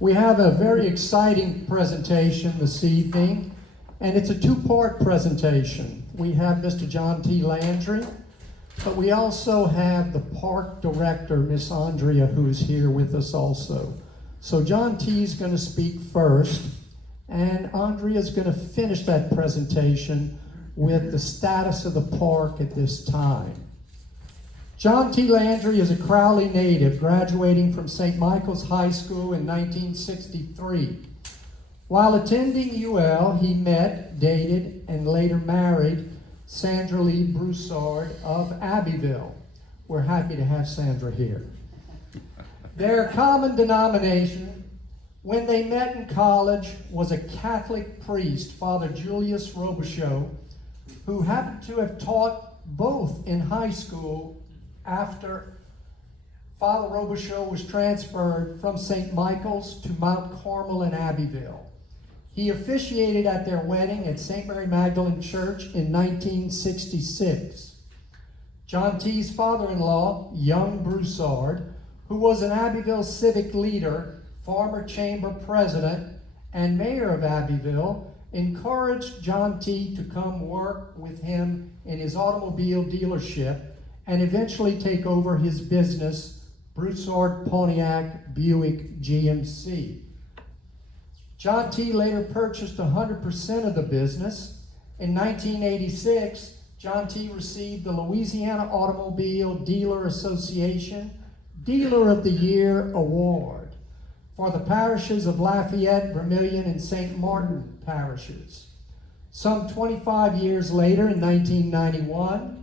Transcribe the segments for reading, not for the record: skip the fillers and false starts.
We have a very exciting presentation this evening, and it's a two-part presentation. We have Mr. John T. Landry, but we also have the park director, Miss Andrea, who is here with us also. So John T. is going to speak first, and Andrea is going to finish that presentation with the status of the park at this time. John T. Landry is a Crowley native, graduating from St. Michael's High School in 1963. While attending UL, he met, dated, and later married Sandra Lee Broussard of Abbeville. We're happy to have Sandra here. Their common denomination, when they met in college, was a Catholic priest, Father Julius Robichaud, who happened to have taught both in high school after Father Robichaud was transferred from St. Michael's to Mount Carmel in Abbeville. He officiated at their wedding at St. Mary Magdalene Church in 1966. John T.'s father-in-law, young Broussard, who was an Abbeville civic leader, former chamber president, and mayor of Abbeville, encouraged John T. to come work with him in his automobile dealership and eventually take over his business, Broussard Pontiac Buick GMC. John T. later purchased 100% of the business. In 1986, John T. received the Louisiana Automobile Dealer Association Dealer of the Year Award for the parishes of Lafayette, Vermilion, and St. Martin parishes. Some 25 years later, in 1991,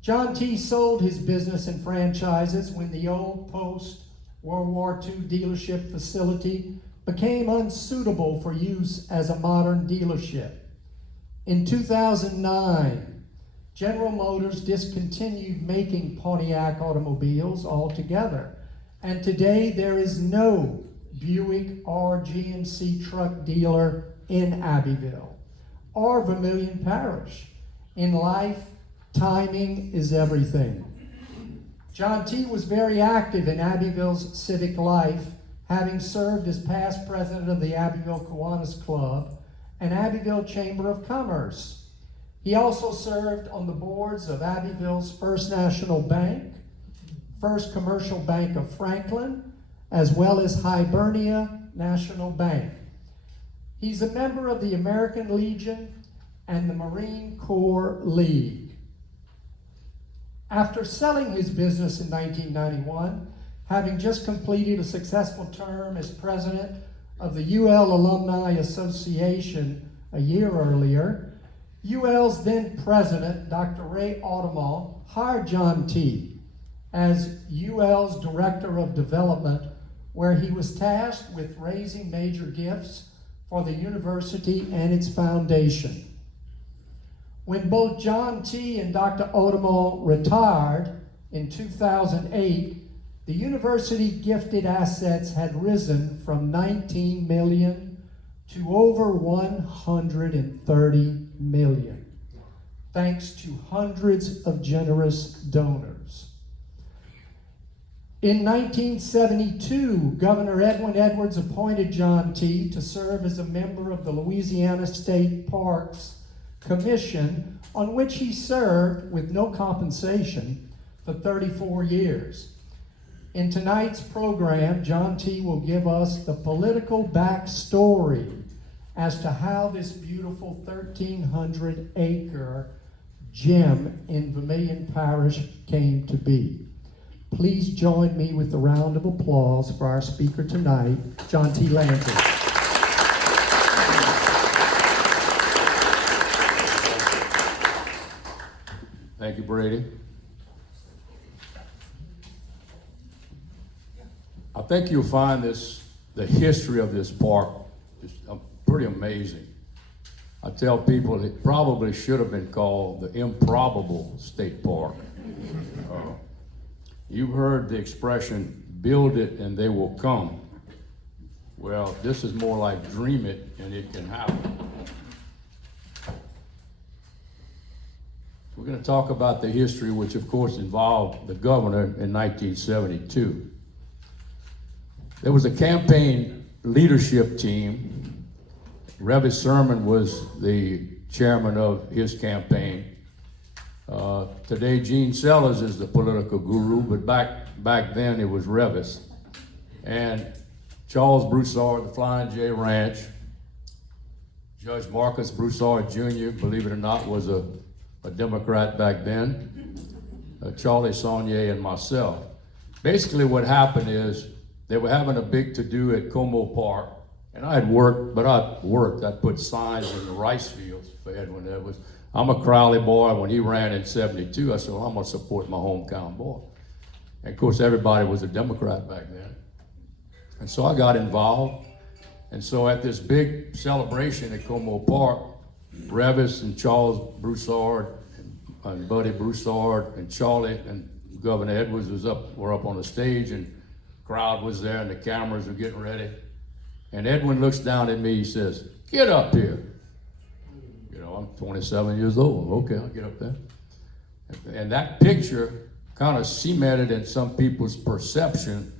John T. sold his business and franchises when the old post-World War II dealership facility became unsuitable for use as a modern dealership. In 2009, General Motors discontinued making Pontiac automobiles altogether, and today there is no Buick or GMC truck dealer in Abbeville or Vermilion Parish. In life, timing is everything. John T. was very active in Abbeville's civic life, having served as past president of the Abbeville Kiwanis Club and Abbeville Chamber of Commerce. He also served on the boards of Abbeville's First National Bank, First Commercial Bank of Franklin, as well as Hibernia National Bank. He's a member of the American Legion and the Marine Corps League. After selling his business in 1991, having just completed a successful term as president of the UL Alumni Association a year earlier, UL's then president, Dr. Ray Audemont, hired John T. as UL's Director of Development, where he was tasked with raising major gifts for the university and its foundation. When both John T. and Dr. Audemont retired in 2008, the university gifted assets had risen from 19 million to over 130 million, thanks to hundreds of generous donors. In 1972, Governor Edwin Edwards appointed John T. to serve as a member of the Louisiana State Parks Commission, on which he served with no compensation for 34 years. In tonight's program, John T. will give us the political backstory as to how this beautiful 1,300-acre gem in Vermilion Parish came to be. Please join me with a round of applause for our speaker tonight, John T. Landry. Thank you, Brady. I think you'll find the history of this park is pretty amazing. I tell people it probably should have been called the Improbable State Park. You've heard the expression, build it and they will come. Well, this is more like dream it and it can happen. We're going to talk about the history, which of course involved the governor in 1972. There was a campaign leadership team. Revis Sermon was the chairman of his campaign. Today, Gene Sellers is the political guru, but back then it was Revis. And Charles Broussard, the Flying J Ranch, Judge Marcus Broussard Jr., believe it or not, was a Democrat back then, Charlie Saunier and myself. Basically what happened is they were having a big to-do at Como Park, and I had worked, I put signs in the rice fields for Edwin Edwards. I'm a Crowley boy. When he ran in '72, I said, well, I'm gonna support my hometown boy. And of course, everybody was a Democrat back then. And so I got involved. And so at this big celebration at Como Park, Revis and Charles Broussard and Buddy Broussard and Charlie and Governor Edwards were up on the stage, and the crowd was there and the cameras were getting ready. And Edwin looks down at me, he says, "Get up here." You know, I'm 27 years old. Okay, I'll get up there. And that picture kind of cemented in some people's perception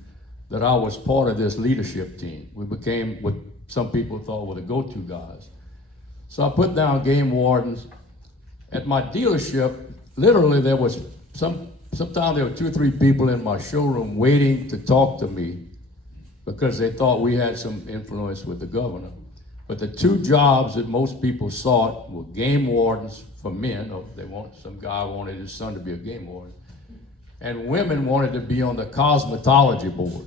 that I was part of this leadership team. We became what some people thought were the go-to guys. So I put down game wardens. At my dealership, literally there was sometimes there were 2 or 3 people in my showroom waiting to talk to me because they thought we had some influence with the governor. But the 2 jobs that most people sought were game wardens for men. Some guy wanted his son to be a game warden. And women wanted to be on the cosmetology board.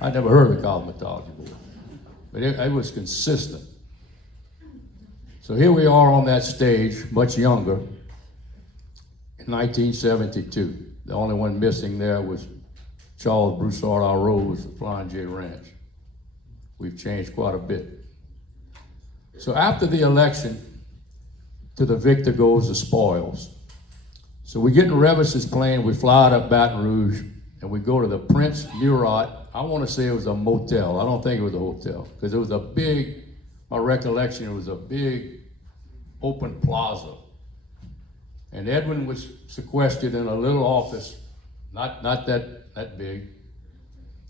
I'd never heard of the cosmetology board, but it was consistent. So here we are on that stage, much younger, in 1972. The only one missing there was Charles Broussard Rose, the Flying J Ranch. We've changed quite a bit. So after the election, to the victor goes the spoils. So we get in Revis's plane, we fly out of Baton Rouge, and we go to the Prince Murat. I want to say it was a motel. I don't think it was a hotel, because it was a big, my recollection, it was a big open plaza. And Edwin was sequestered in a little office, not that big.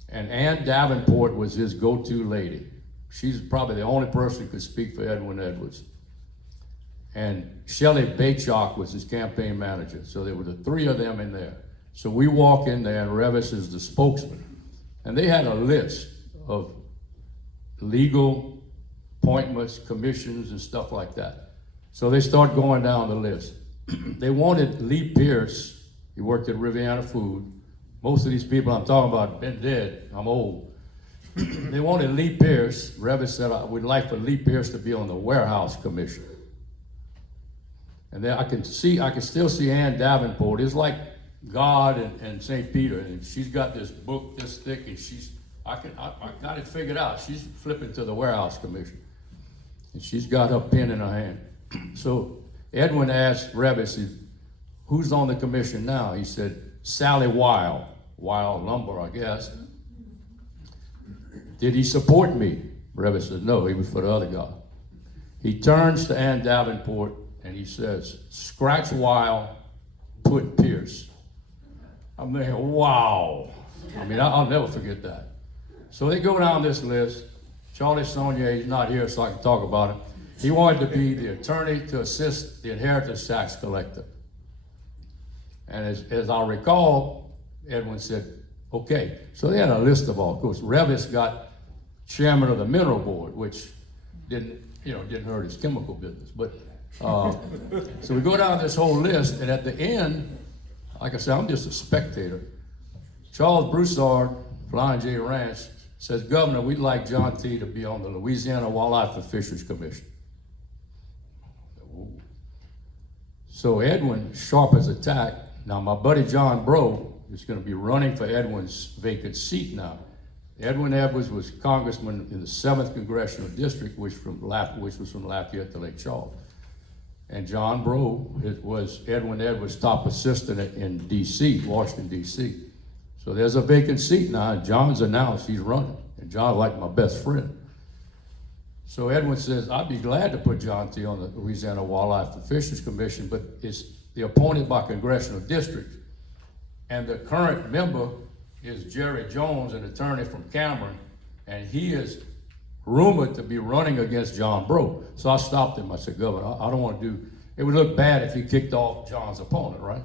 And Ann Davenport was his go-to lady. She's probably the only person who could speak for Edwin Edwards. And Shelley Bachok was his campaign manager. So there were the 3 of them in there. So we walk in there, and Revis is the spokesman. And they had a list of legal appointments, commissions, and stuff like that. So they start going down the list. They wanted Lee Pierce. He worked at Riviana Food. Most of these people I'm talking about have been dead. I'm old. They wanted Lee Pierce. Revis said, I would like for Lee Pierce to be on the warehouse commission. And then I can still see Ann Davenport. It's like God and St. Peter, and she's got this book this thick, and I got it figured out. She's flipping to the warehouse commission, and she's got her pen in her hand. So Edwin asked Revis, "Who's on the commission now?" He said, "Sally Weil Lumber, I guess." "Did he support me?" Revis said, "No, he was for the other guy." He turns to Ann Davenport and he says, "Scratch Weil, put Pierce." I'm thinking, wow. I mean, I'll never forget that. So they go down this list. Charlie Saunier, he's not here so I can talk about it. He wanted to be the attorney to assist the inheritance tax collector. And as I recall, Edwin said, okay. So they had a list of all. Of course, Revis got chairman of the mineral board, which didn't hurt his chemical business. But so we go down this whole list, and at the end, like I said, I'm just a spectator. Charles Broussard, Flying J Ranch, says, "Governor, we'd like John T. to be on the Louisiana Wildlife and Fisheries Commission." So Edwin, sharp as a tack. Now my buddy John Bro is going to be running for Edwin's vacant seat now. Edwin Edwards was congressman in the 7th Congressional District, which was from Lafayette to Lake Charles. And John Bro was Edwin Edwards' top assistant in D.C., Washington, D.C. So there's a vacant seat now, and John's announced he's running. And John's like my best friend. So Edwin says, "I'd be glad to put John T. on the Louisiana Wildlife and Fisheries Commission, but it's appointed by congressional districts. And the current member is Jerry Jones, an attorney from Cameron, and he is rumored to be running against John Brough. So I stopped him. I said, Governor, I don't want to do, it would look bad if he kicked off John's opponent, right?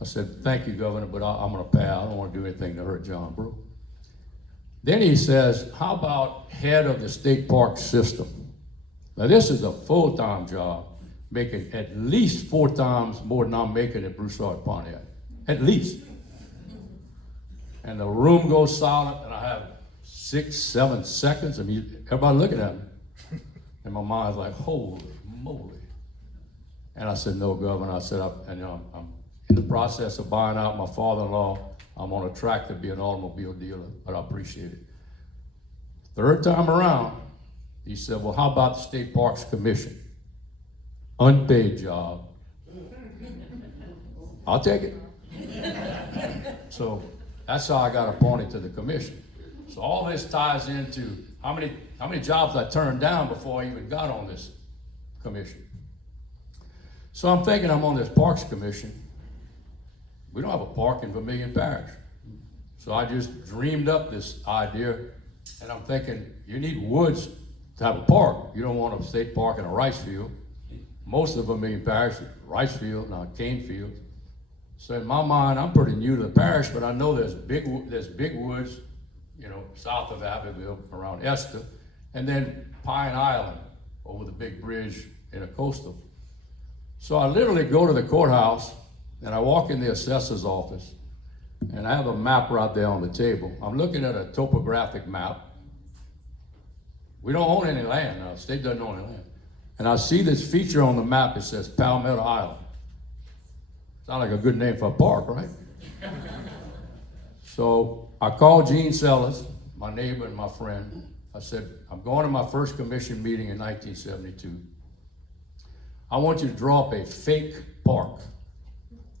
I said, thank you, Governor, but I'm going to pass. I don't want to do anything to hurt John Brough. Then he says, how about head of the state park system? Now this is a full-time job, making at least 4 times more than I'm making at Broussard Pontiac, at least. And the room goes silent, and I have 6, 7 seconds, and everybody looking at me. And my mind's like, holy moly. And I said, no, Governor. I said, I'm in the process of buying out my father-in-law. I'm on a track to be an automobile dealer, but I appreciate it. Third time around, he said, well, how about the State Parks Commission? Unpaid job. I'll take it. So that's how I got appointed to the commission. So all this ties into how many jobs I turned down before I even got on this commission. So I'm thinking I'm on this Parks Commission. We don't have a park in Vermilion Parish. So I just dreamed up this idea, and I'm thinking, you need woods to have a park. You don't want a state park in a rice field. Most of Vermilion Parish is rice field, not cane fields. So in my mind, I'm pretty new to the parish, but I know there's big woods, you know, south of Abbeville, around Esther, and then Pine Island over the big bridge in a coastal. So I literally go to the courthouse, and I walk in the assessor's office, and I have a map right there on the table. I'm looking at a topographic map. We don't own any land now. The state doesn't own any land. And I see this feature on the map. It says Palmetto Island. Sounds like a good name for a park, right? So I called Gene Sellers, my neighbor and my friend. I said, I'm going to my first commission meeting in 1972. I want you to draw up a fake park.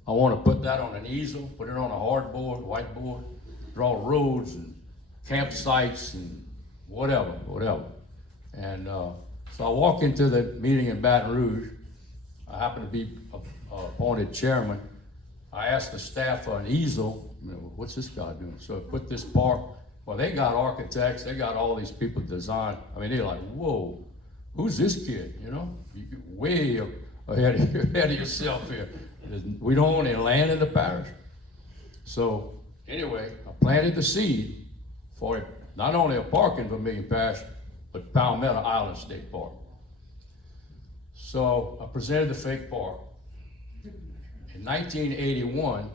I want to put that on an easel, put it on a hardboard, whiteboard, draw roads and campsites and whatever. And so I walk into the meeting in Baton Rouge. I happen to be appointed chairman. I asked the staff for an easel. You know, what's this guy doing? So I put this park. Well, they got architects. They got all these people design. I mean, they're like, whoa, who's this kid? You know, you're way ahead of yourself here. We don't own any land in the parish. So anyway, I planted the seed for not only a park in Vermilion Parish, but Palmetto Island State Park. So I presented the fake park. In 1981,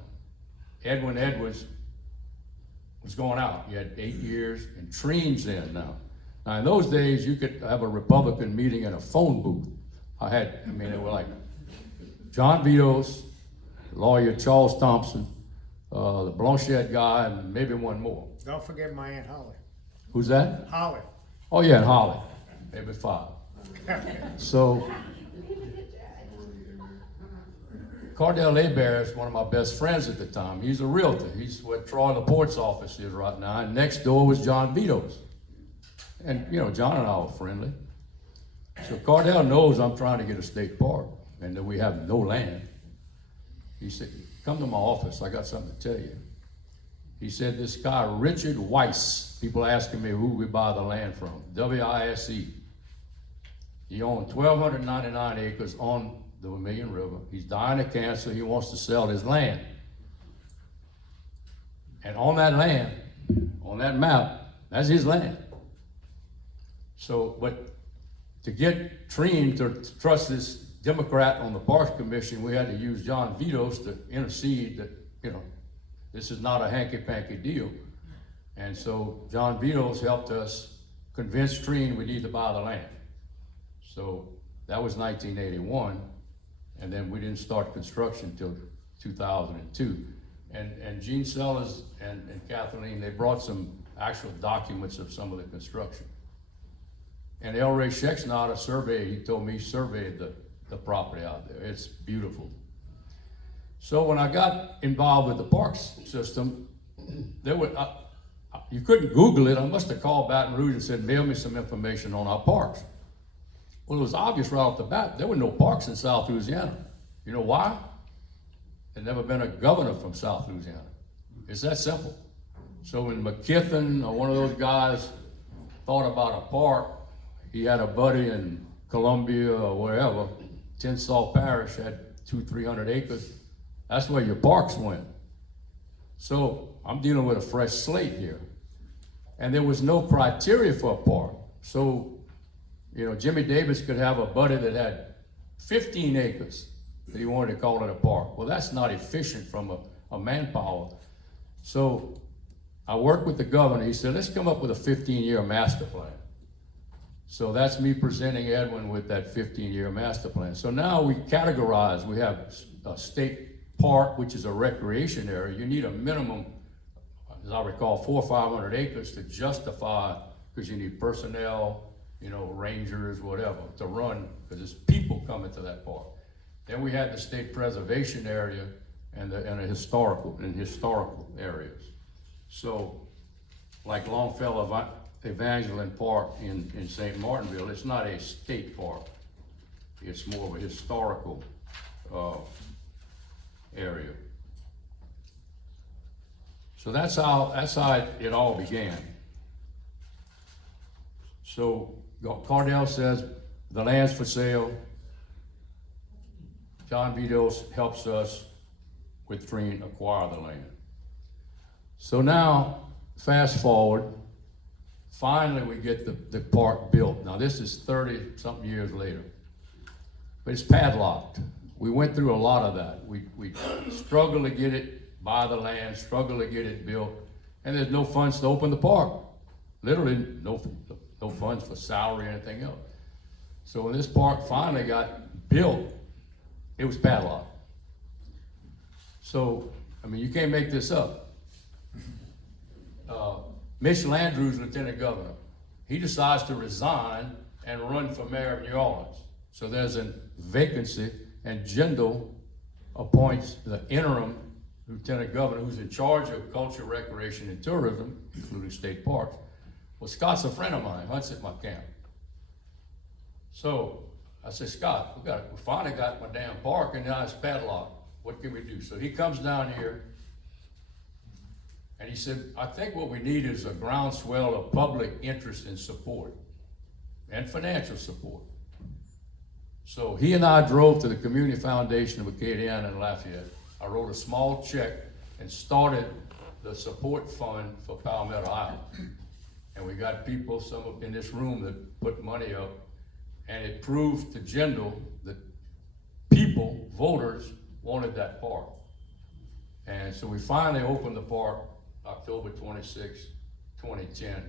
Edwin Edwards was going out. He had 8 years, and Treen's in now. Now in those days, you could have a Republican meeting in a phone booth. They were like John Vito's, lawyer Charles Thompson, the Blanchette guy, and maybe one more. Don't forget my Aunt Holly. Who's that? Holly. Oh yeah, and Holly, maybe 5. So Cardell Hebert is one of my best friends at the time. He's a realtor. He's where Troy Laporte's office is right now, and next door was John Vito's. And you know, John and I were friendly. So Cardell knows I'm trying to get a state park and that we have no land. He said, come to my office, I got something to tell you. He said, this guy, Richard Weiss, people asking me who we buy the land from, W-I-S-E. He owned 1,299 acres on the Vermilion River. He's dying of cancer, he wants to sell his land. And on that land, on that map, that's his land. So, but to get Treen to trust this Democrat on the Parks Commission, we had to use John Vito's to intercede that, you know, this is not a hanky-panky deal. And so John Vito's helped us convince Treen we need to buy the land. So that was 1981, and then we didn't start construction until 2002. And Gene Sellers and Kathleen, they brought some actual documents of some of the construction. And L. Ray Schexnayder surveyed, he told me he surveyed the property out there. It's beautiful. So when I got involved with the parks system, you couldn't Google it. I must have called Baton Rouge and said, mail me some information on our parks. Well, it was obvious right off the bat, there were no parks in South Louisiana. You know why? There'd never been a governor from South Louisiana. It's that simple. So when McKithen or one of those guys thought about a park, he had a buddy in Columbia or wherever, South Parish had 200-300 acres. That's where your parks went. So I'm dealing with a fresh slate here. And there was no criteria for a park. So, you know, Jimmy Davis could have a buddy that had 15 acres that he wanted to call it a park. Well, that's not efficient from a manpower. So I worked with the governor. He said, let's come up with a 15-year master plan. So that's me presenting Edwin with that 15-year master plan. So now we categorize. We have a state park, which is a recreation area. You need a minimum, as I recall, 400 or 500 acres to justify, because you need personnel, you know, rangers, whatever, to run, because there's people coming to that park. Then we had the state preservation area and a historical areas. So, like Longfellow Evangeline Park in St. Martinville, it's not a state park. It's more of a historical area. So that's how it all began. So Cardell says the land's for sale. John Vito helps us with freeing acquire the land. So now, fast forward, finally we get the park built. Now this is 30-something years later, but it's padlocked. We went through a lot of that. We struggled to get it, buy the land, struggled to get it built, and there's no funds to open the park. Literally no funds for salary or anything else. So when this park finally got built, it was padlocked. So, I mean, you can't make this up. Mitch Landry's lieutenant governor. He decides to resign and run for mayor of New Orleans. So there's a vacancy, and Jindal appoints the interim lieutenant governor who's in charge of culture, recreation, and tourism, including state parks. Well, Scott's a friend of mine, hunts at my camp. So I said, Scott, we finally got my damn park, and now it's padlocked. What can we do? So he comes down here, and he said, I think what we need is a groundswell of public interest and support, and financial support. So he and I drove to the Community Foundation of Acadiana in Lafayette. I wrote a small check and started the support fund for Palmetto Island. And we got people, some up in this room, that put money up, and it proved to Jindal that people, voters, wanted that park. And so we finally opened the park October 26, 2010,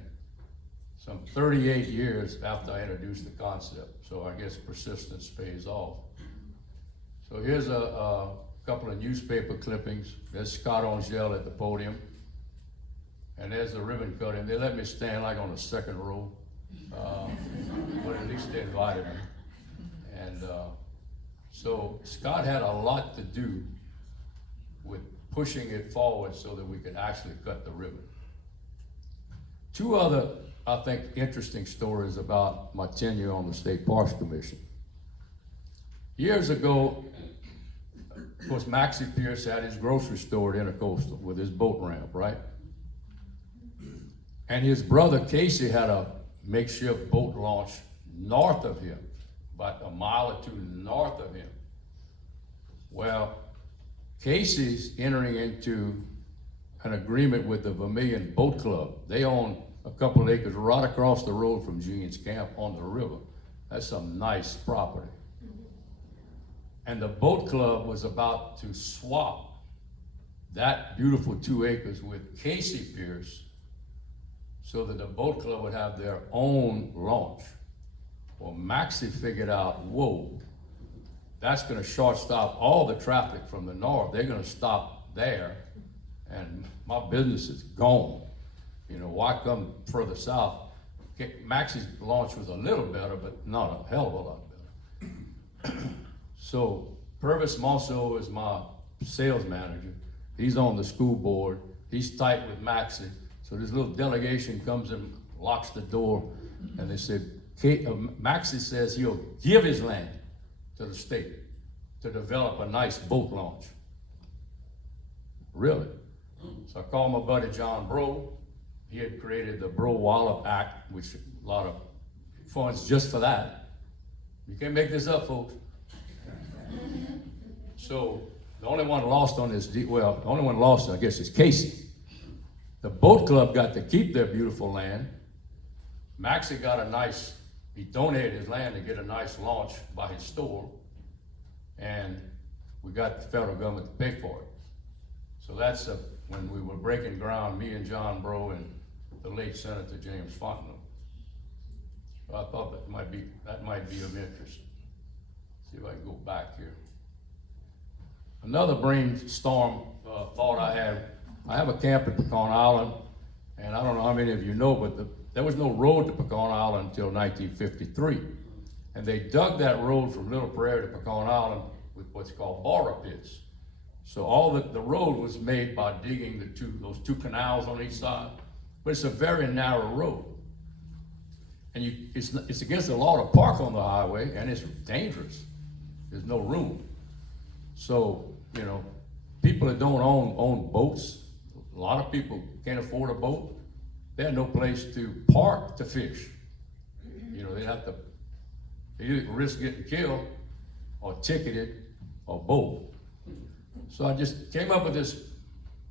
some 38 years after I introduced the concept. So I guess persistence pays off. So here's a couple of newspaper clippings. There's Scott Angel at the podium. And there's the ribbon cutting. They let me stand like on the second row, but at least they invited me. And so Scott had a lot to do with pushing it forward so that we could actually cut the ribbon. Two other, I think, interesting stories about my tenure on the State Parks Commission. Years ago, of course, Maxie Pierce had his grocery store at Intercoastal with his boat ramp, right? And his brother Casey had a makeshift boat launch north of him, about a mile or two north of him. Well, Casey's entering into an agreement with the Vermilion Boat Club. They own a couple of acres right across the road from Gene's camp on the river. That's some nice property. And the boat club was about to swap that beautiful 2 acres with Casey Pierce so that the boat club would have their own launch. Well, Maxie figured out, whoa, that's gonna shortstop all the traffic from the north. They're gonna stop there, and my business is gone. You know, why come further south? Maxie's launch was a little better, but not a hell of a lot better. So Purvis Monso is my sales manager. He's on the school board. He's tight with Maxie. So this little delegation comes and locks the door, and they said, Maxie says he'll give his land to the state to develop a nice boat launch. Really? So I called my buddy John Bro. He had created the Bro-Wallop Act, which a lot of funds just for that. You can't make this up, folks. So the only one lost on this deal, well, the only one lost, I guess, is Casey. The boat club got to keep their beautiful land. Maxie got a nice, he donated his land to get a nice launch by his store. And we got the federal government to pay for it. So that's when we were breaking ground, me and John Breaux and the late Senator James Fontenot. So I thought that might be of interest. See if I can go back here. Another brainstorm thought I had. I have a camp at Pecan Island, and I don't know how many of you know, but there was no road to Pecan Island until 1953. And they dug that road from Little Prairie to Pecan Island with what's called borrow pits. So all the road was made by digging those two canals on each side, but it's a very narrow road. And it's against the law to park on the highway, and it's dangerous. There's no room. So, you know, people that don't own boats, a lot of people can't afford a boat. They have no place to park to fish. You know, they either risk getting killed or ticketed or both. So I just came up with this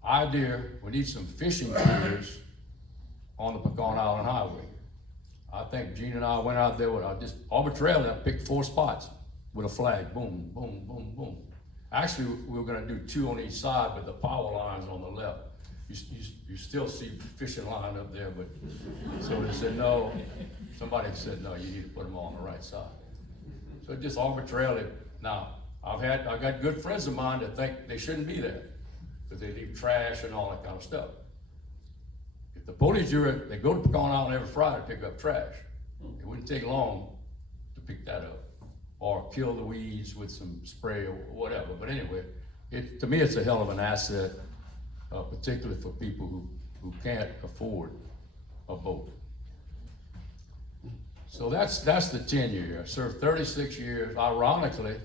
idea, we need some fishing piers on the Pecan Island Highway. I think Gene and I went out there with, just arbitrarily, I picked 4 spots with a flag, boom, boom, boom, boom. Actually, we were gonna do 2 on each side, but the power line's on the left. You still see fishing line up there, but, so they said no. Somebody said, no, you need to put them on the right side. So just arbitrarily, now, I got good friends of mine that think they shouldn't be there, because they leave trash and all that kind of stuff. If the police jury, they go to Pecan Island every Friday to pick up trash. It wouldn't take long to pick that up, or kill the weeds with some spray or whatever. But anyway, to me, it's a hell of an asset, particularly for people who can't afford a boat. So that's the tenure year. I served 36 years. Ironically,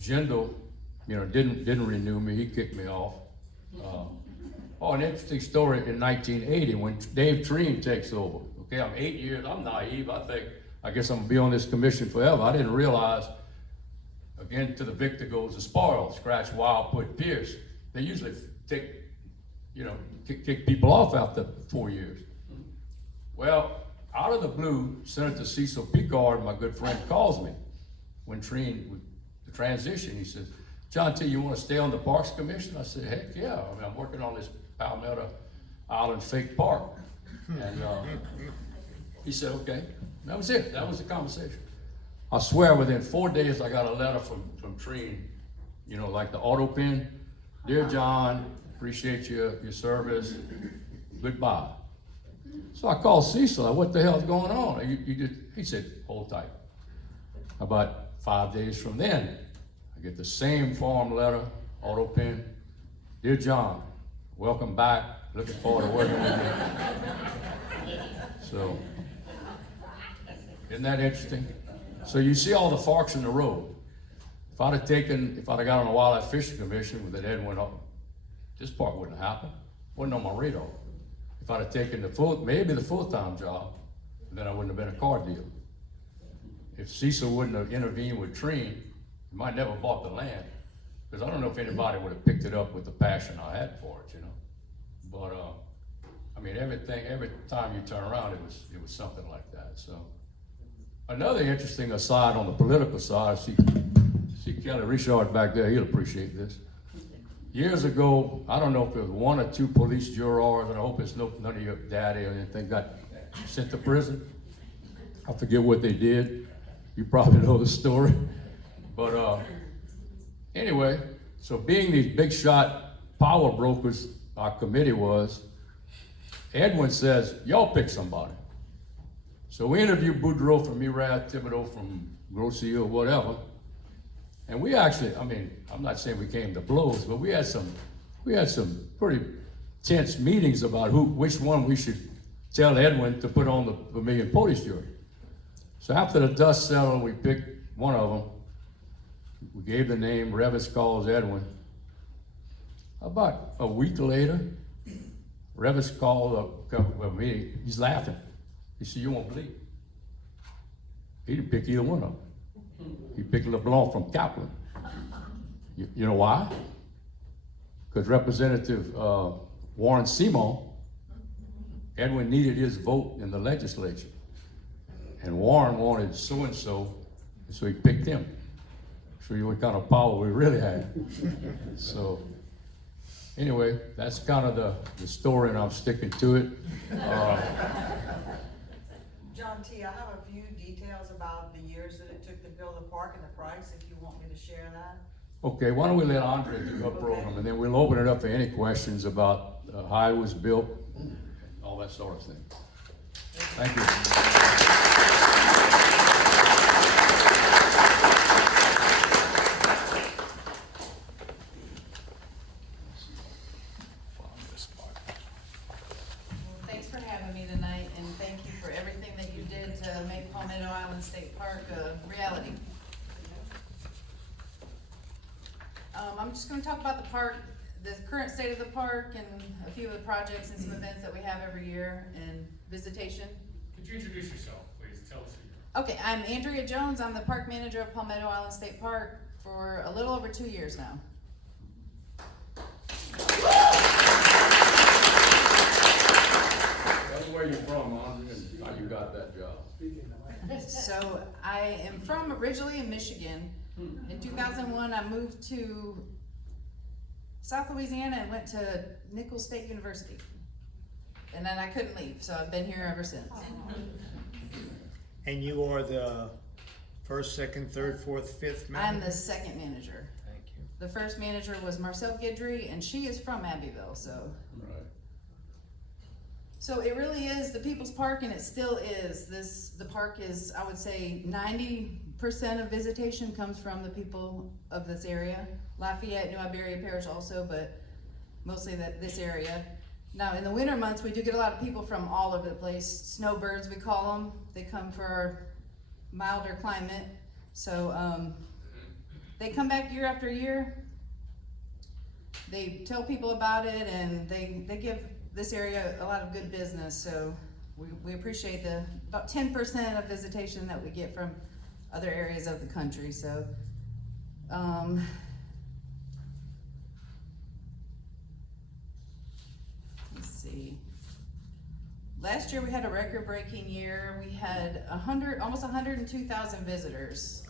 Jindal, you know, didn't renew me. He kicked me off. An interesting story in 1980 when Dave Treen takes over. Okay, I'm 8 years. I'm naive. I guess I'm gonna be on this commission forever. I didn't realize, again, to the victor goes the spoil. Scratch Wild, put Pierce. They usually kick people off after 4 years. Well, out of the blue, Senator Cecil Picard, my good friend, calls me when Treen, the transition. He says, John T., you want to stay on the Parks Commission? I said, heck yeah. I mean, I'm working on this Palmetto Island fake park. And he said, okay. That was it. That was the conversation. I swear within 4 days, I got a letter from Treen, you know, like the auto pen. Dear John, appreciate your service. Goodbye. So I called Cecil, what the hell's going on? He said, hold tight. About 5 days from then, I get the same form letter, auto pen. Dear John, welcome back. Looking forward to working with you. So, isn't that interesting? So you see all the forks in the road. If I'd have got on the Wildlife Fishing Commission with Edwin, this part wouldn't have happened. Wasn't on my radar. If I'd have taken maybe the full-time job, then I wouldn't have been a car dealer. If Cecil wouldn't have intervened with Treen, he might never bought the land. Because I don't know if anybody would have picked it up with the passion I had for it, you know. But I mean, every time you turn around, it was something like that. So another interesting aside on the political side, see Kelly Richard back there, he'll appreciate this. Years ago, I don't know if it was 1 or 2 police jurors, and I hope it's none of your daddy or anything, got sent to prison. I forget what they did. You probably know the story. But anyway, so being these big shot power brokers, our committee was, Edwin says, y'all pick somebody. So we interviewed Boudreaux from Murad, Thibodeau from Grossi or whatever. And we actually, I mean, I'm not saying we came to blows, but we had some pretty tense meetings about which one we should tell Edwin to put on the Vermilion Police jury. So after the dust settled, we picked one of them. We gave the name, Revis calls Edwin. About a week later, Revis called me, he's laughing. He said, you won't believe. He didn't pick either one of them. He picked LeBlanc from Kaplan. You know why? Because Representative Warren Simon, Edwin needed his vote in the legislature. And Warren wanted so-and-so, and so he picked him. Show you what kind of power we really had. So, anyway, that's kind of the story, and I'm sticking to it. John T., I have a few details about the years that it took to build the park and the price, if you want me to share that. Okay, why don't we let Andrea do her program, and then we'll open it up for any questions about how it was built, and all that sort of thing. Thank you. Thanks for having me tonight, and thank you for everything that you did to make Palmetto Island State Park a reality. I'm just gonna talk about the park, the current state of the park, and a few of the projects and some events that we have every year, and visitation. Could you introduce yourself, please? Tell us who you are. Okay, I'm Andrea Jones. I'm the park manager of Palmetto Island State Park for a little over 2 years now. That's where you're from, Andrea, and how you got that job. So I am from originally in Michigan. In 2001, I moved to South Louisiana and went to Nichols State University. And then I couldn't leave, so I've been here ever since. And you are the first, second, third, fourth, fifth I'm manager? the second manager. Thank you. The first manager was Marcel Guidry, and she is from Abbeville, so. Right. So it really is the People's Park, and it still is. The park is, I would say, 90% of visitation comes from the people of this area. Lafayette, New Iberia Parish also, but mostly this area. Now, in the winter months, we do get a lot of people from all over the place. Snowbirds, we call them. They come for our milder climate. So they come back year after year. They tell people about it, and they give this area a lot of good business. So we appreciate the about 10% of visitation that we get from other areas of the country. So let's see. Last year we had a record-breaking year. We had almost 102,000 visitors.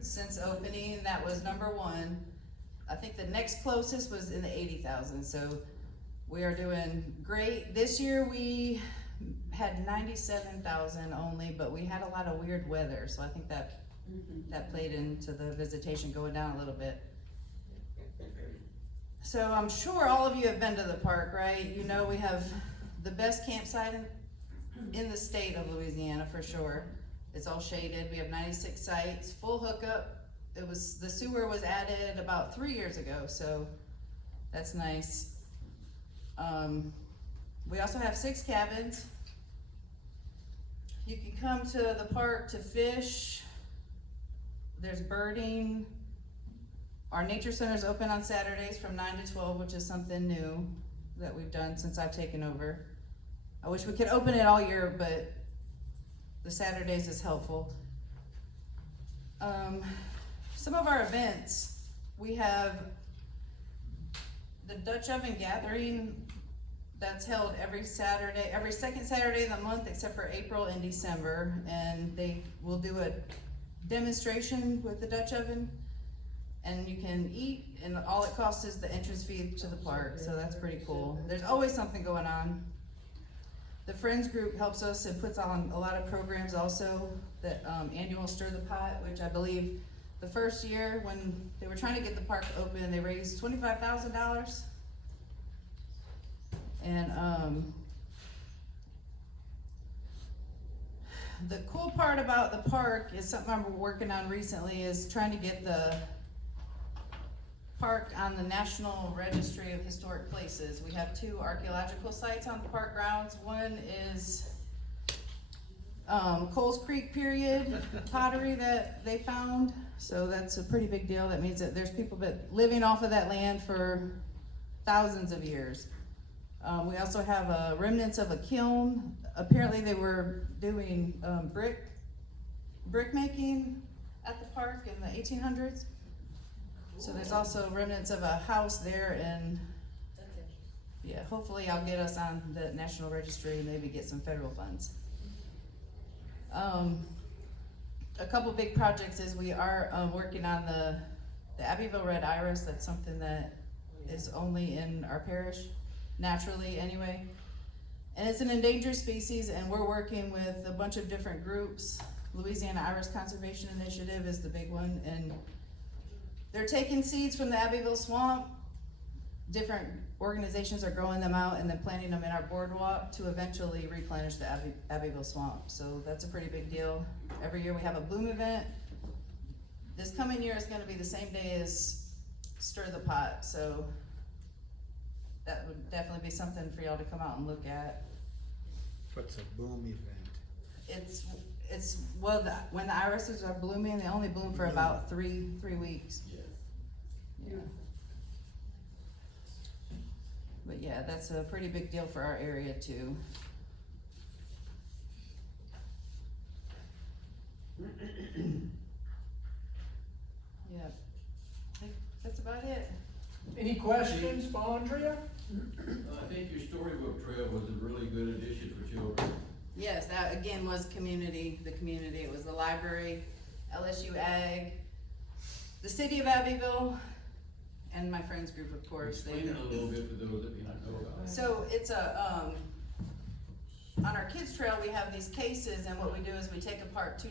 Since opening. That was number one. I think the next closest was in the 80,000. So we are doing great. This year we had 97,000 only, but we had a lot of weird weather, so I think that played into the visitation going down a little bit. So I'm sure all of you have been to the park, right? You know we have the best campsite in the state of Louisiana for sure. It's all shaded. We have 96 sites, full hookup. The sewer was added about 3 years ago, so that's nice. We also have 6 cabins. You can come to the park to fish. There's birding. Our nature center is open on Saturdays from 9 to 12, which is something new that we've done since I've taken over. I wish we could open it all year, but the Saturdays is helpful. Some of our events, we have the Dutch Oven Gathering that's held every second Saturday of the month except for April and December, and they will do a demonstration with the Dutch oven, and you can eat, and all it costs is the entrance fee to the park, so that's pretty cool. There's always something going on. The Friends group helps us and puts on a lot of programs also. That annual Stir the Pot, which I believe the first year when they were trying to get the park open, they raised $25,000. And the cool part about the park is something I'm working on recently, is trying to get the park on the National Registry of Historic Places. We have 2 archaeological sites on the park grounds. One is Coles Creek period pottery that they found. So that's a pretty big deal. That means that there's people that living off of that land for thousands of years. We also have remnants of a kiln. Apparently they were doing brick making at the park in the 1800s. So there's also remnants of a house there, and yeah, hopefully I'll get us on the National Registry and maybe get some federal funds. A couple big projects is we are working on the Abbeville red iris. That's something that is only in our parish, naturally anyway. And it's an endangered species, and we're working with a bunch of different groups. Louisiana Iris Conservation Initiative is the big one, and they're taking seeds from the Abbeville swamp. Different organizations are growing them out and then planting them in our boardwalk to eventually replenish the Abbeville swamp. So that's a pretty big deal. Every year we have a bloom event. This coming year is gonna be the same day as Stir the Pot, so that would definitely be something for y'all to come out and look at. What's a boom event? It's when the irises are blooming, they only bloom for about three weeks. Yeah. But yeah, that's a pretty big deal for our area too. Yeah, I think that's about it. Any questions for Andrea? I think your storybook trail was a really good addition for children. Yes, that again was the community, it was the library, LSU Ag, the city of Abbeville, and my friends group, of course. Explain it a little bit for those that may not know about it. So it's on our kids trail, we have these cases, and what we do is we take apart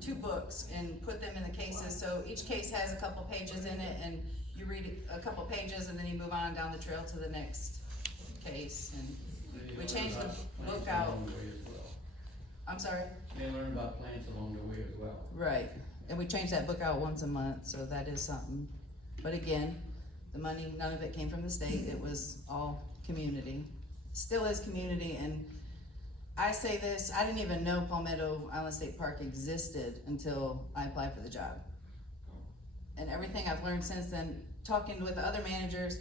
two books and put them in the cases. So each case has a couple pages in it, and you read a couple pages, and then you move on down the trail to the next case. And we changed the book out. Along the way as well. I'm sorry? They learn about plants along the way as well. Right, and we change that book out once a month, so that is something. But again, the money, none of it came from the state, it was all community. Still is community, and I say this, I didn't even know Palmetto Island State Park existed until I applied for the job. And everything I've learned since then, talking with other managers,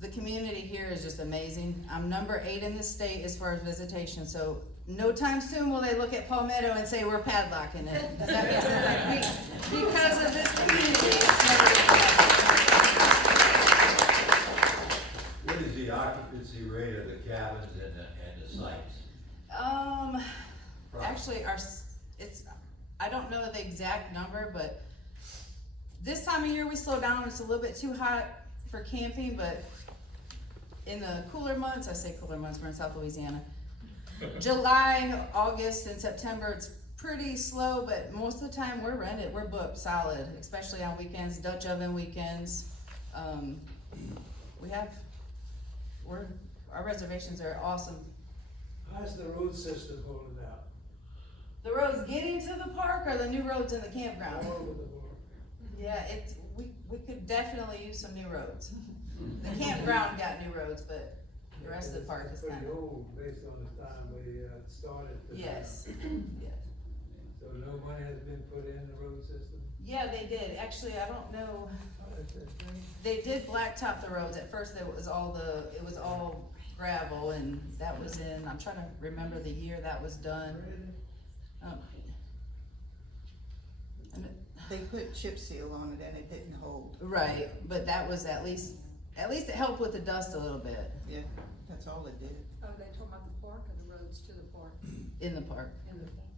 the community here is just amazing. I'm number 8 in the state as far as visitation, so no time soon will they look at Palmetto and say we're padlocking it. Does that make sense? Like because of this community, it's never gonna happen. What is the occupancy rate of the cabins and the sites? Actually, I don't know the exact number, but this time of year we slow down. It's a little bit too hot for camping, but in the cooler months, I say cooler months, we're in South Louisiana. July, August, and September, it's pretty slow, but most of the time we're rented, we're booked solid, especially on weekends, Dutch oven weekends. Our reservations are awesome. How's the road system holding out? The roads getting to the park or the new roads in the campground? All over the world. Yeah, we could definitely use some new roads. The campground got new roads, but the rest of the park is It's kind pretty of. old based on the time we started. Yes, yes. So no money has been put in the road system? Yeah, they did. Actually, I don't know. Oh, that's that thing? They did blacktop the roads. At first, it was all gravel, and that was in, I'm trying to remember the year that was done. Um, and it- They put chip seal on it and it didn't hold. Right, but that was at least it helped with the dust a little bit Yeah, that's all it did. Oh, they talking about the park or the roads to the park? in the park. In the park.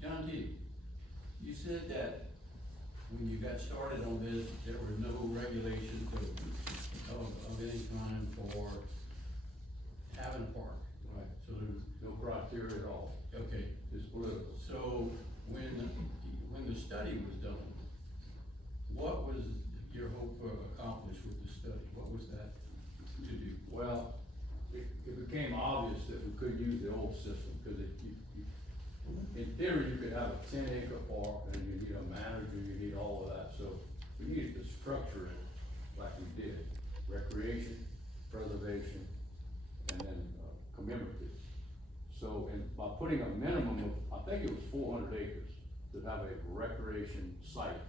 John T., you said that when you got started on this, there were no regulations of any kind for having a park. Right. So there's, No criteria at all, okay, it's political. so when the study was done, what was your hope to accomplish with the study? What was that to do? Well, it became obvious that we couldn't use the old system, because in theory, you could have a 10-acre park, and you need a manager, you need all of that, so we needed to structure it like we did, recreation, preservation, and then commemorative. So, and by putting a minimum of, I think it was 400 acres to have a recreation site,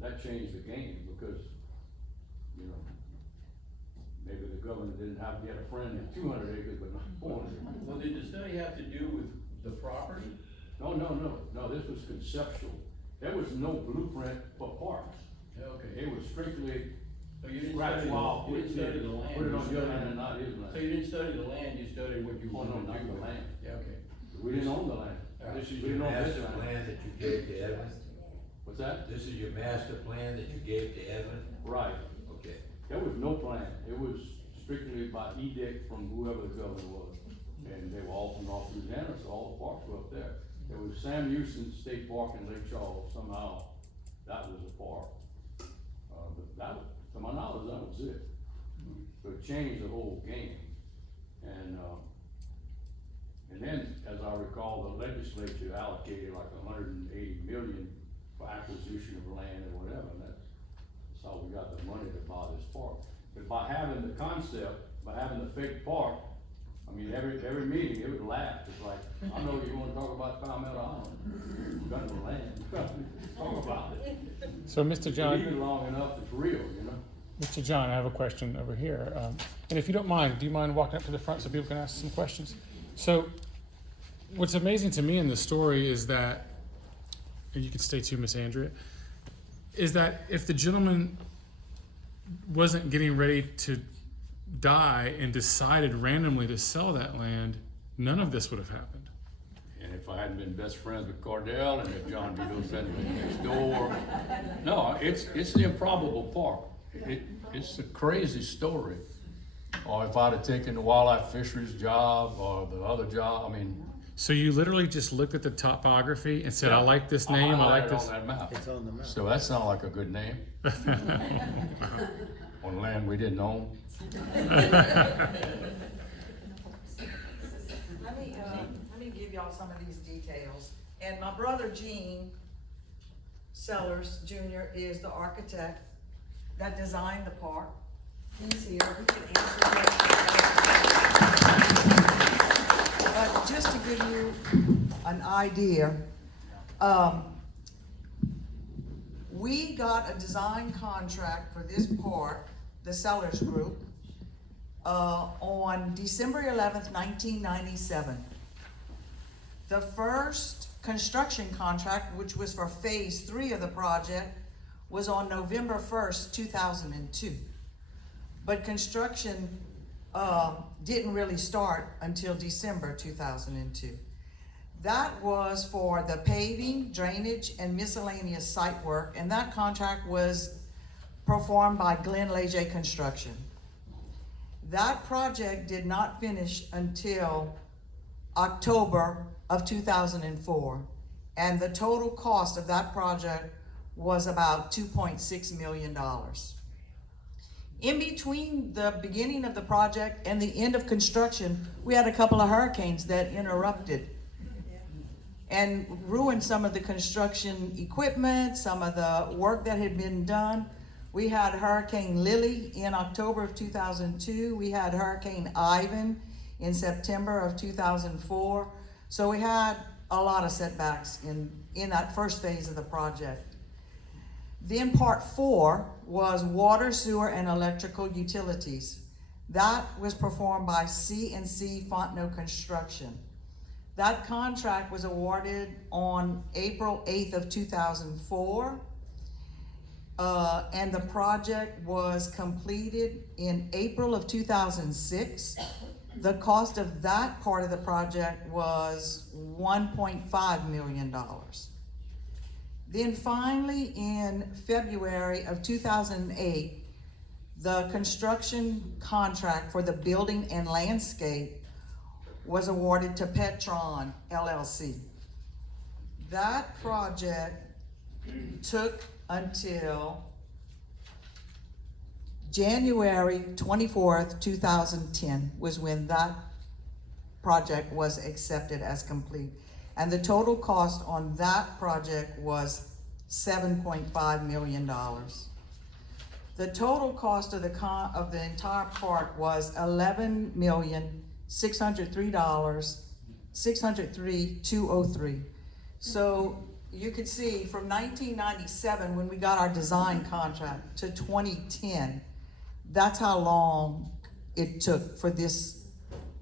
that changed the game, because, you know, Maybe the governor didn't have, he had a friend in 200 acres, but not 400. Well, did the study have to do with the property? No, this was conceptual. There was no blueprint for parks. Okay. It was strictly So you didn't scratch study, wild, you didn't study the land. put it you on your studied- land and not his So land. you didn't study the land, you studied what you Oh, no, wanted to not do the with it. land. Yeah, okay. We didn't own the land. This is We your didn't own this master land. plan that you gave to Edwin? What's that? This is your master plan that you gave to Edwin? Right. Okay. There was no plan. It was strictly by edict from whoever the governor was. And they were all from North Louisiana, so all the parks were up there. There was Sam Houston State Park in Lake Charles, somehow, that was a park. But that was, to my knowledge, that was it. So it changed the whole game. And then, as I recall, the legislature allocated like 180 million for acquisition of land or whatever, and that's how we got the money to buy this park. But by having the concept, by having the fake park, I mean, every meeting, it would laugh. It's like, I know you wanna talk about Palmetto Island, we got the land, talk about it. So, Mr. John, Leave it long enough, it's real, you know? Mr. John, I have a question over here. And if you don't mind, do you mind walking up to the front so people can ask some questions? So, what's amazing to me in the story is that, and you can stay too, Miss Andrea, is that if the gentleman wasn't getting ready to die and decided randomly to sell that land, none of this would have happened. And if I hadn't been best friends with Cordell and if John Vito sent me next door, no, it's the improbable park. It's a crazy story. Or if I'd have taken the wildlife fisheries job or the other job, I mean. So you literally just looked at the topography and said, I like this name, I like this. On that map. It's on the map. So that sounded like a good name. On land we didn't own. Let me give y'all some of these details. And my brother Gene Sellers Jr. is the architect that designed the park. He's here, he can answer your But just to give you an idea, we got a design contract for this park, the Sellers Group, on December 11th, 1997. The first construction contract, which was for phase 3 of the project, was on November 1st, 2002. But construction didn't really start until December 2002. That was for the paving, drainage, and miscellaneous site work, and that contract was performed by Glenn Leger Construction. That project did not finish until October of 2004, and the total cost of that project was about $2.6 million. In between the beginning of the project and the end of construction, we had a couple of hurricanes that interrupted and ruined some of the construction equipment, some of the work that had been done. We had Hurricane Lily in October of 2002. We had Hurricane Ivan in September of 2004. So we had a lot of setbacks in that first phase of the project. Then part 4 was water, sewer, and electrical utilities. That was performed by C&C Fontenot Construction. That contract was awarded on April 8th of 2004. And the project was completed in April of 2006. The cost of that part of the project was $1.5 million. Then finally, in February of 2008, the construction contract for the building and landscape was awarded to Petron LLC. That project took until January 24th, 2010 was when that project was accepted as complete. And the total cost on that project was $7.5 million. The total cost of the entire park was $11,603,203. So you could see from 1997, when we got our design contract, to 2010, That's how long it took for this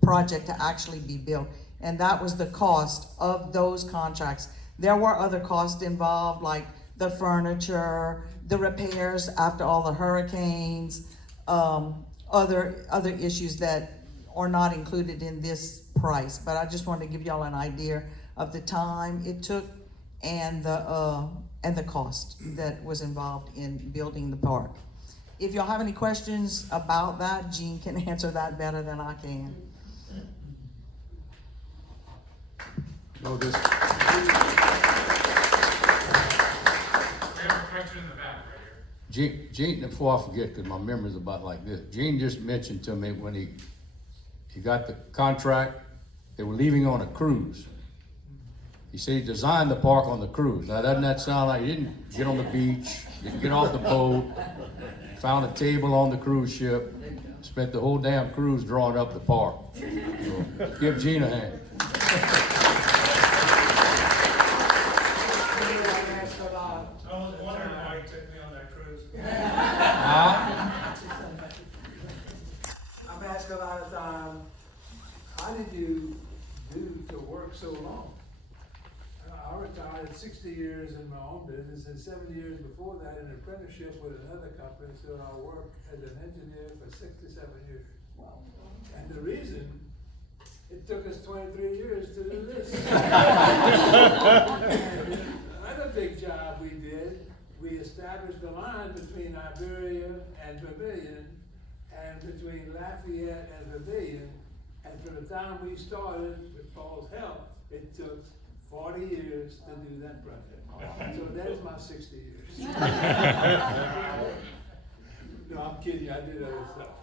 project to actually be built. And that was the cost of those contracts. There were other costs involved, like the furniture, the repairs after all the hurricanes, other issues that are not included in this price. But I just wanted to give y'all an idea of the time it took and the cost that was involved in building the park. If y'all have any questions about that, Jean can answer that better than I can. No, this, We have a question in the back right here. Gene, before I forget, because my memory's about like this, Gene just mentioned to me when he got the contract, they were leaving on a cruise. He said he designed the park on the cruise. Now, doesn't that sound like he didn't get on the beach, didn't get off the boat, found a table on the cruise ship, spent the whole damn cruise drawing up the park. So, give Gene a hand. I was wondering why you took me on that cruise. I'm asked a lot of time, how did you do to work so long? I retired at 60 years in my own business and 7 years before that in an apprenticeship with another company, so I worked as an engineer for 67 years. And the reason, it took us 23 years to do this. Another big job we did, we established the line between Iberia and Vermilion, and between Lafayette and Vermilion, and from the time we started, with Paul's help, it took 40 years to do that project. So there's my 60 years. No, I'm kidding, I did other stuff.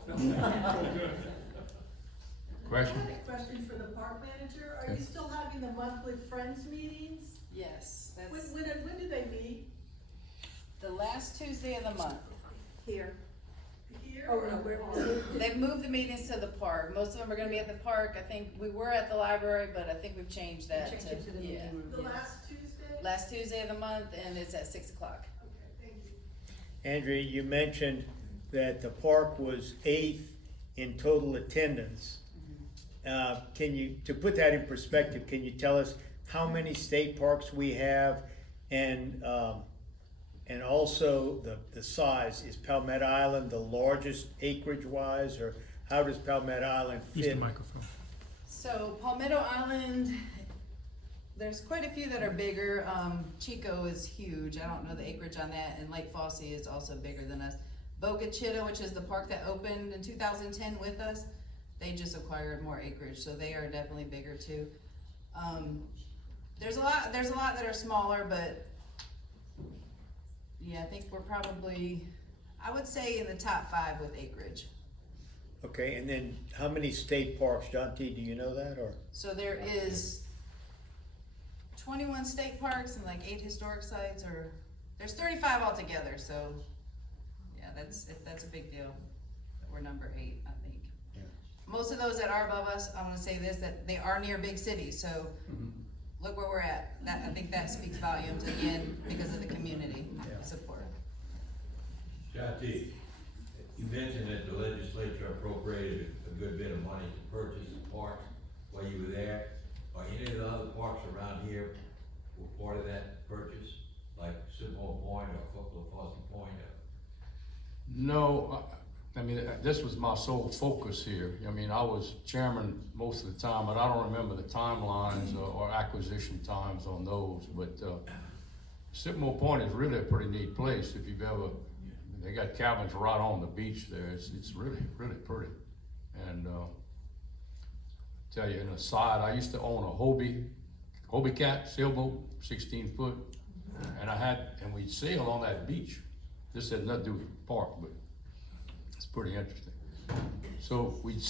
Question? I have a question for the park manager. Are you still having the monthly Friends meetings? Yes, that's When do they meet? the last Tuesday of the month. Here? Here or where? They've moved the meetings to the park. Most of them are gonna be at the park. I think we were at the library, but I think we've changed that Changed it to the yeah. The last Tuesday? Last Tuesday of the month, and it's at 6 o'clock. Okay, thank you. Andrea, you mentioned that the park was 8th in total attendance. Can you, to put that in perspective, can you tell us how many state parks we have and also the size? Is Palmetto Island the largest acreage wise, or how does Palmetto Island Use the fit? microphone. So Palmetto Island, there's quite a few that are bigger. Chico is huge. I don't know the acreage on that, and Lake Fosse is also bigger than us. Boca Chica, which is the park that opened in 2010 with us, they just acquired more acreage, so they are definitely bigger too. There's a lot that are smaller, but yeah, I think we're probably, I would say in the top 5 with acreage. Okay, and then how many state parks, John T, do you know that, or? So there is 21 state parks and like 8 historic sites, or there's 35 altogether, so yeah, that's a big deal. That we're number 8, I think. Yeah. Most of those that are above us, I'm gonna say this, that they are near big cities, so look where we're at. That, I think that speaks volumes again because of the community support. John T, you mentioned that the legislature appropriated a good bit of money to purchase the parks while you were there. Are any of the other parks around here were part of that purchase, like Simple Point or Fosse Point? No, I mean, this was my sole focus here. I mean, I was chairman most of the time, but I don't remember the timelines or acquisition times on those. But Sycamore Point is really a pretty neat place. If you've ever, they got cabins right on the beach there. It's really, really pretty. And tell you, an aside, I used to own a Hobie Cat sailboat, 16 foot, and we'd sail on that beach. This had nothing to do with the park, but it's pretty interesting. So we'd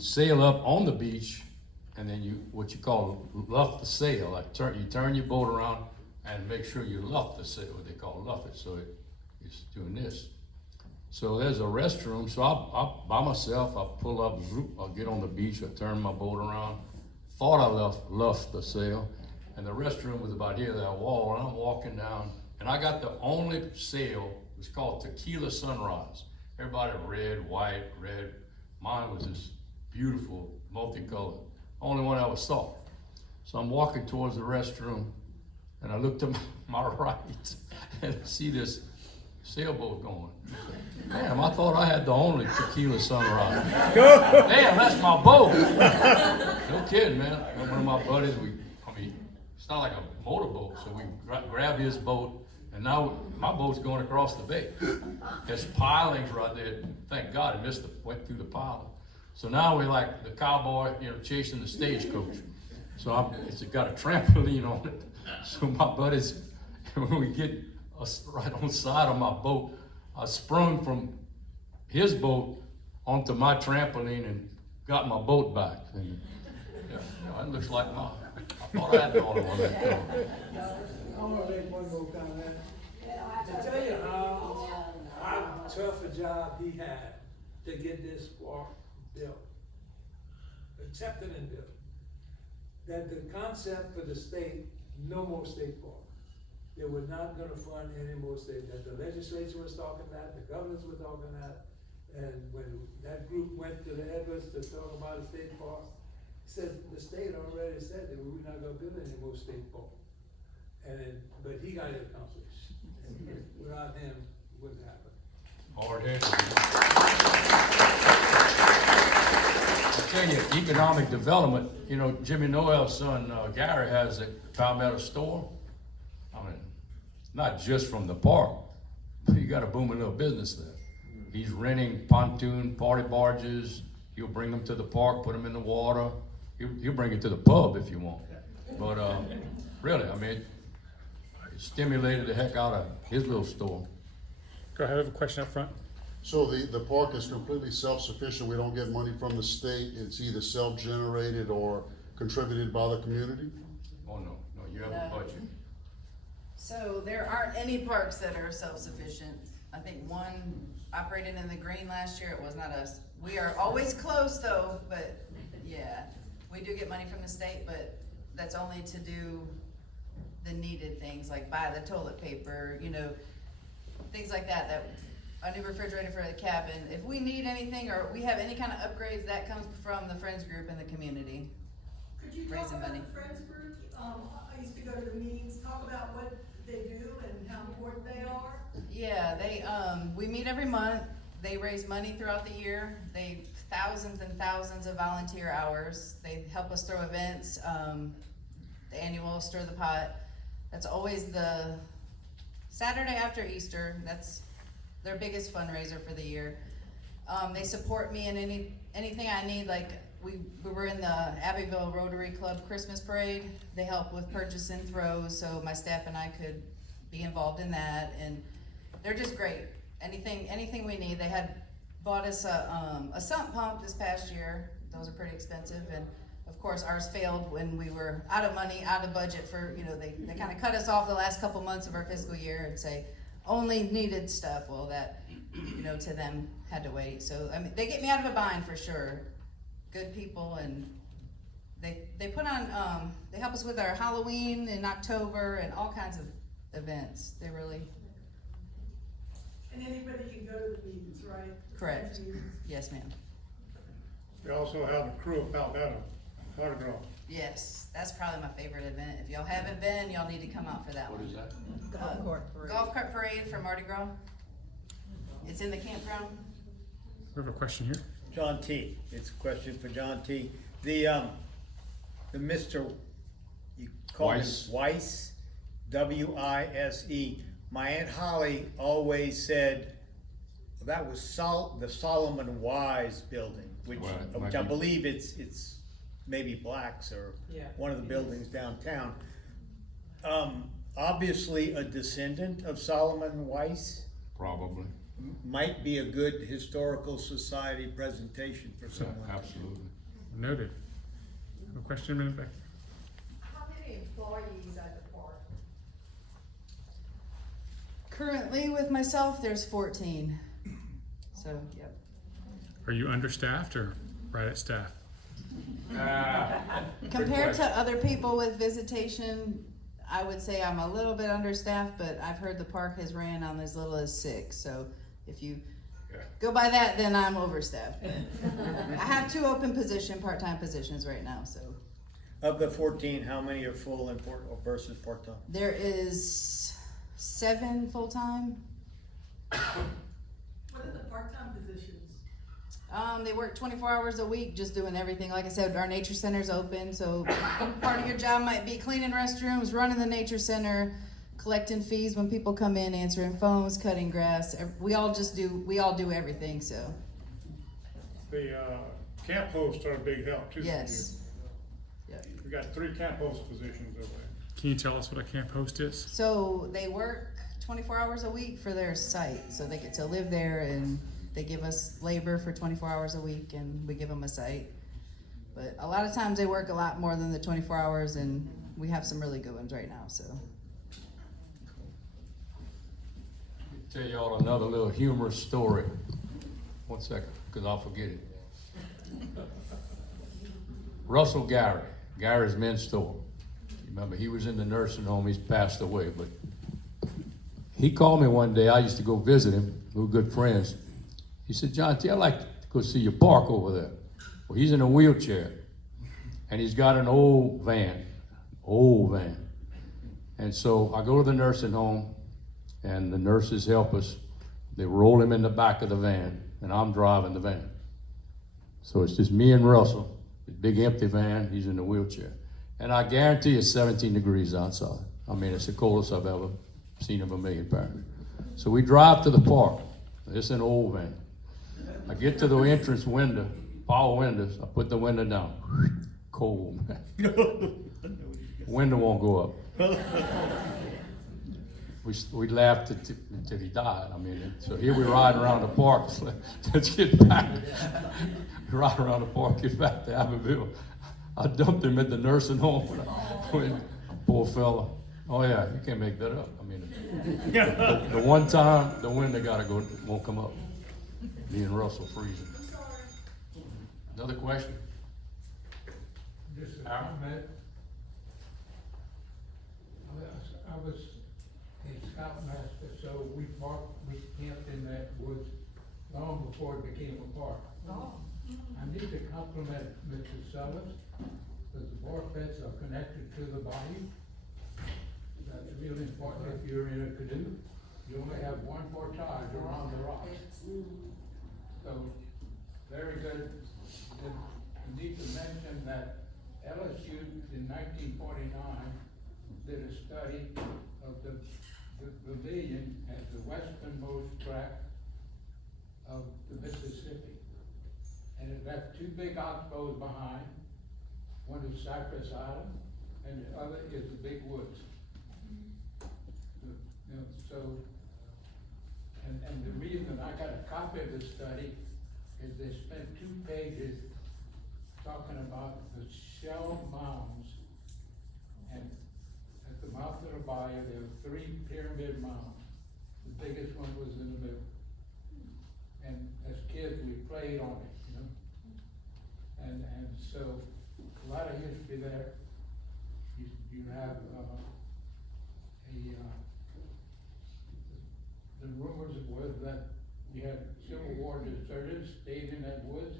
sail up on the beach, and then what you call luff the sail. Like you turn your boat around and make sure you luff the sail, what they call luff it. So it's doing this. So there's a restroom. So I by myself, I pull up, I'll get on the beach, I turn my boat around. Thought I luffed the sail, and the restroom was about here, that wall, and I'm walking down, and I got the only sail, it was called Tequila Sunrise. everybody red, white, red. Mine was this beautiful, multicolored, only one I ever saw. So I'm walking towards the restroom, and I look to my right, and I see this sailboat going. Damn, I thought I had the only tequila sunrise. Damn, that's my boat. No kidding, man. One of my buddies, it's not like a motorboat, so we grabbed his boat, and now my boat's going across the bay. There's pilings right there. Thank God it went through the piling. So now we're like the cowboy, chasing the stagecoach. So it's got a trampoline on it. So my buddies, when we get right on the side of my boat, I sprung from his boat onto my trampoline and got my boat back. And, it looks like I thought I had the only one that time. I want to make one more comment. To tell you how tough a job he had to get this park built, accepted and built. That the concept for the state, no more state park. They were not gonna fund any more state, that the legislature was talking that, the governors were talking that, and when that group went to the Edwards to talk about a state park, said, the state already said that we're not gonna build any more state park. But he got it accomplished, and without him, it wouldn't happen. Hard-headed. I tell you, economic development, Jimmy Noel's son, Gary, has a Palmetto store. I mean, not just from the park, but you got a booming little business there. He's renting pontoon party barges. He'll bring them to the park, put them in the water. He'll bring it to the pub if you want. But really, it stimulated the heck out of his little store. Go ahead, I have a question up front. So the park is completely self-sufficient, we don't get money from the state, it's either self-generated or contributed by the community? Oh, no, you have a budget. So there aren't any parks that are self-sufficient. I think one operated in the green last year, it was not us. We are always close though, but yeah, we do get money from the state, but that's only to do the needed things, like buy the toilet paper, things like that, a new refrigerator for the cabin. If we need anything or we have any kind of upgrades, that comes from the Friends group in the community. Could you talk Raising about money. the Friends group? I used to go to the meetings, talk about what they do and how important they are. Yeah, we meet every month. They raise money throughout the year. Thousands and thousands of volunteer hours. They help us throw events, the annual Stir the Pot. That's always the Saturday after Easter. That's their biggest fundraiser for the year. They support me in anything I need. Like we were in the Abbeville Rotary Club Christmas Parade. They help with purchase and throws, so my staff and I could be involved in that. And they're just great. Anything we need. They had bought us a sump pump this past year. Those are pretty expensive, and of course ours failed when we were out of money, out of budget for, they kind of cut us off the last couple months of our fiscal year and say, only needed stuff. Well, that, to them had to wait. So, they get me out of a bind for sure. Good people, and they put on, they help us with our Halloween in October and all kinds of events. They really. And anybody can go to the meetings, right? Correct. Friends meetings. Yes, ma'am. We also have a crew of Palmetto, Mardi Gras. Yes, that's probably my favorite event. If y'all haven't been, y'all need to come out for that What one. is that? Golf cart parade for Mardi Gras. It's in the campground. We have a question here. John T, it's a question for John T. The Mr., you call him Weiss. Weiss, W-I-S-E. My Aunt Holly always said that was the Solomon Wise building, which Right, I believe it's maybe Black's or one of the buildings downtown. Obviously a descendant of Solomon Weiss. Probably. Might be a good historical society presentation for someone. Absolutely. Noted. Have a question, a minute back. How many employees at the park? Currently with myself, there's 14. So, yep. Are you understaffed or right at staff? Compared to other people with visitation, I would say I'm a little bit understaffed, but I've heard the park has ran on as little as 6. So if you go by that, then I'm overstaffed. I have 2 open part-time positions right now, so. Of the 14, how many are full and versus part-time? There is 7 full-time. What are the part-time positions? They work 24 hours a week, just doing everything. Like I said, our nature center's open, so part of your job might be cleaning restrooms, running the nature center, collecting fees when people come in, answering phones, cutting grass. We all do everything, so. The, camp hosts are a big help too. for you. Yes. Yep. We got 3 camp host positions over there. Can you tell us what a camp host is? So they work 24 hours a week for their site, so they get to live there, and they give us labor for 24 hours a week, and we give them a site. But a lot of times they work a lot more than the 24 hours, and we have some really good ones right now, so. Tell y'all another little humorous story. One second, because I'll forget it. Russell Gary's men's store. Remember, he was in the nursing home. He's passed away, but he called me one day. I used to go visit him. We were good friends. He said, John T, I'd like to go see your park over there. Well, he's in a wheelchair, and he's got an old van. And so I go to the nursing home, and the nurses help us. They roll him in the back of the van, and I'm driving the van. So it's just me and Russell, the big empty van, he's in the wheelchair. And I guarantee it's 17 degrees outside. I mean, it's the coldest I've ever seen in Vermilion Parish. So we drive to the park. It's an old van. I get to the entrance window, power windows, I put the window down. Cold, man. Window won't go up. We laughed until he died. I mean, so here we ride around the park. Let's get back. We ride around the park, get back to Abbeville. I dumped him at the nursing home. Poor fella. Oh yeah, you can't make that up. I mean, the one time the window won't come up. Me and Russell freezing. Another question? Just a comment. I was a scoutmaster, so we camped in that woods long before it became a park. I need to compliment Mr. Sellers, because the bark beds are connected to the bayou. That's really important if you're in a canoe. You only have one portage around the rocks. So, very good. And I need to mention that LSU in 1949 did a study of the Vermilion as the westernmost tract of the Mississippi. And it left 2 big oxbows behind. One is Cypress Island, and the other is the Big Woods. And the reason I got a copy of the study is they spent 2 pages talking about the shell mounds. And at the mouth of the bayou, there were 3 pyramid mounds. The biggest one was in the middle. And as kids, we played on it, you know. And so a lot of history there. You have the rumors was that we had Civil War deserters stayed in that woods.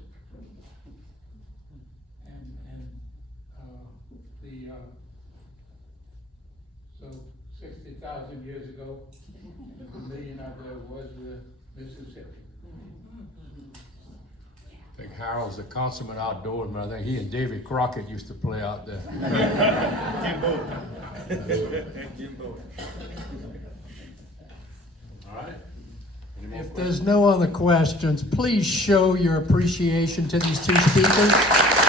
So 60,000 years ago, the Vermilion out there was the Mississippi. I think Harold's a consummate outdoorsman. I think he and Davy Crockett used to play out there. Jim Bowie. All right. Any more If there's no other questions, please show your appreciation to these 2 speakers.